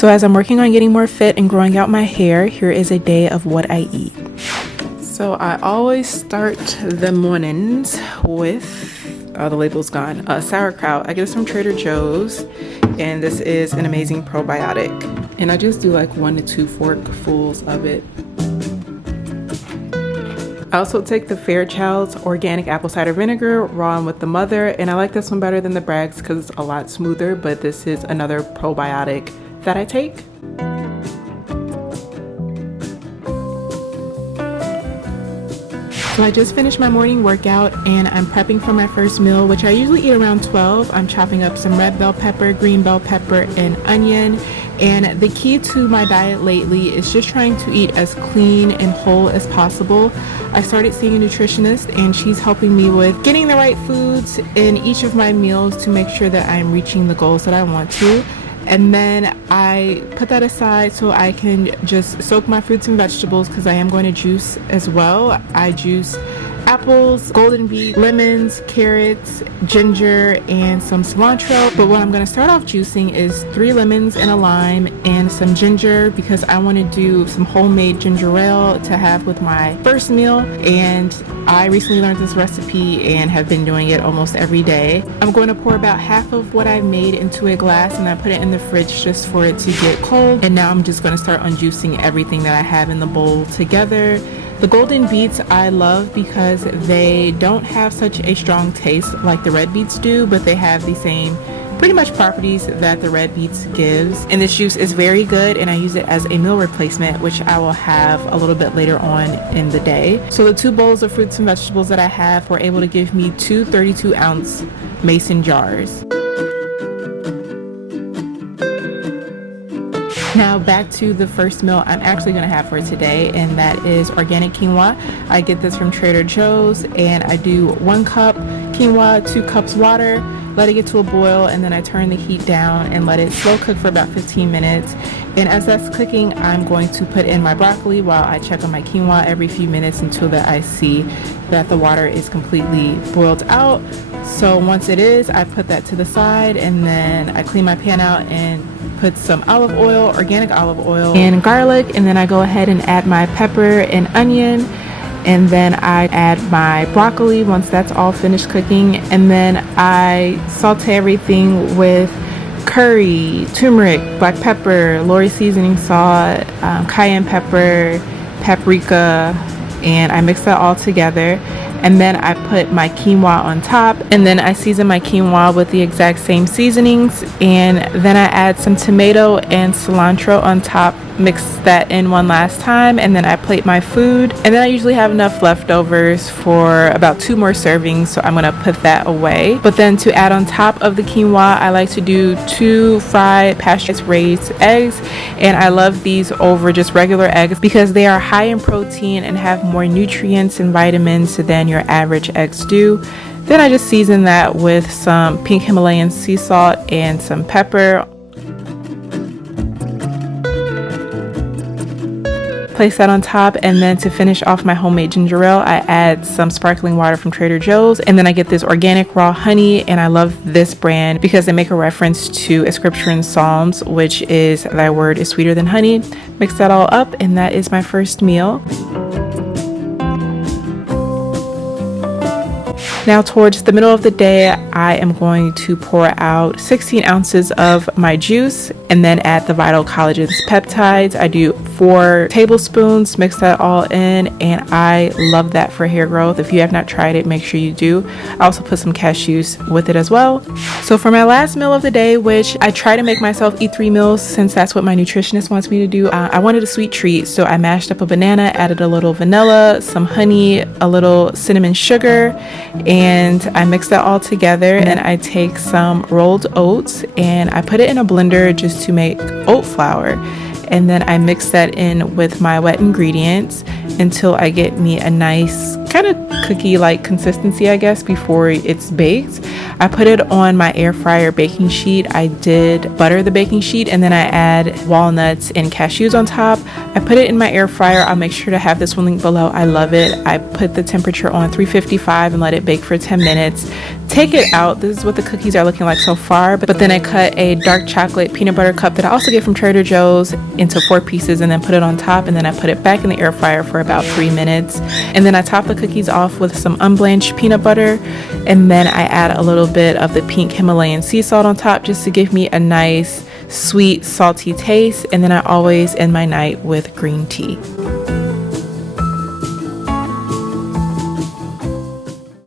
So as I'm working on getting more fit and growing out my hair, here is a day of what I eat. So I always start the mornings with, the label's gone, sauerkraut. I get this from Trader Joe's, and this is an amazing probiotic. And I just do like 1 to 2 forkfuls of it. I also take the Fairchild's organic apple cider vinegar raw and with the mother, and I like this one better than the Bragg's because it's a lot smoother, but this is another probiotic that I take. So I just finished my morning workout and I'm prepping for my first meal, which I usually eat around 12. I'm chopping up some red bell pepper, green bell pepper, and onion. And the key to my diet lately is just trying to eat as clean and whole as possible. I started seeing a nutritionist and she's helping me with getting the right foods in each of my meals to make sure that I'm reaching the goals that I want to. And then I put that aside so I can just soak my fruits and vegetables because I am going to juice as well. I juice apples, golden beet, lemons, carrots, ginger, and some cilantro. But what I'm going to start off juicing is 3 lemons and a lime and some ginger because I want to do some homemade ginger ale to have with my first meal. And I recently learned this recipe and have been doing it almost every day. I'm going to pour about half of what I made into a glass and I put it in the fridge just for it to get cold. And now I'm just going to start unjuicing everything that I have in the bowl together. The golden beets I love because they don't have such a strong taste like the red beets do, but they have the same pretty much properties that the red beets gives. And this juice is very good and I use it as a meal replacement, which I will have a little bit later on in the day. So the 2 bowls of fruits and vegetables that I have were able to give me 2 32-ounce mason jars. Now back to the first meal I'm actually going to have for today, and that is organic quinoa. I get this from Trader Joe's and I do 1 cup quinoa, 2 cups water, let it get to a boil, and then I turn the heat down and let it slow cook for about 15 minutes. And as that's cooking, I'm going to put in my broccoli while I check on my quinoa every few minutes until that I see that the water is completely boiled out. So once it is, I put that to the side and then I clean my pan out and put some olive oil, organic olive oil, and garlic, and then I go ahead and add my pepper and onion, and then I add my broccoli once that's all finished cooking, and then I saute everything with curry, turmeric, black pepper, Lori seasoning salt, cayenne pepper, paprika, and I mix that all together. And then I put my quinoa on top, and then I season my quinoa with the exact same seasonings, and then I add some tomato and cilantro on top, mix that in one last time, and then I plate my food. And then I usually have enough leftovers for about 2 more servings, so I'm gonna put that away. But then to add on top of the quinoa, I like to do 2 fried pasture raised eggs, and I love these over just regular eggs because they are high in protein and have more nutrients and vitamins than your average eggs do. Then I just season that with some pink Himalayan sea salt and some pepper. Place that on top, and then to finish off my homemade ginger ale, I add some sparkling water from Trader Joe's, and then I get this organic raw honey, and I love this brand because they make a reference to a scripture in Psalms, which is thy word is sweeter than honey. Mix that all up, and that is my first meal. Now towards the middle of the day, I am going to pour out 16 ounces of my juice and then add the Vital Collagen's Peptides. I do 4 tablespoons, mix that all in, and I love that for hair growth. If you have not tried it, make sure you do. I also put some cashews with it as well. So for my last meal of the day, which I try to make myself eat 3 meals since that's what my nutritionist wants me to do, I wanted a sweet treat. So I mashed up a banana, added a little vanilla, some honey, a little cinnamon sugar, and I mix that all together, and I take some rolled oats and I put it in a blender just to make oat flour, and then I mix that in with my wet ingredients, until I get me a nice kind of cookie like consistency, I guess, before it's baked. I put it on my air fryer baking sheet. I did butter the baking sheet, and then I add walnuts and cashews on top. I put it in my air fryer. I'll make sure to have this one linked below. I love it. I put the temperature on 355 and let it bake for 10 minutes. Take it out. This is what the cookies are looking like so far, but then I cut a dark chocolate peanut butter cup that I also get from Trader Joe's into 4 pieces and then put it on top, and then I put it back in the air fryer for about 3 minutes. And then I top the cookies off with some unblanched peanut butter, and then I add a little bit of the pink Himalayan sea salt on top just to give me a nice sweet salty taste. And then I always end my night with green tea.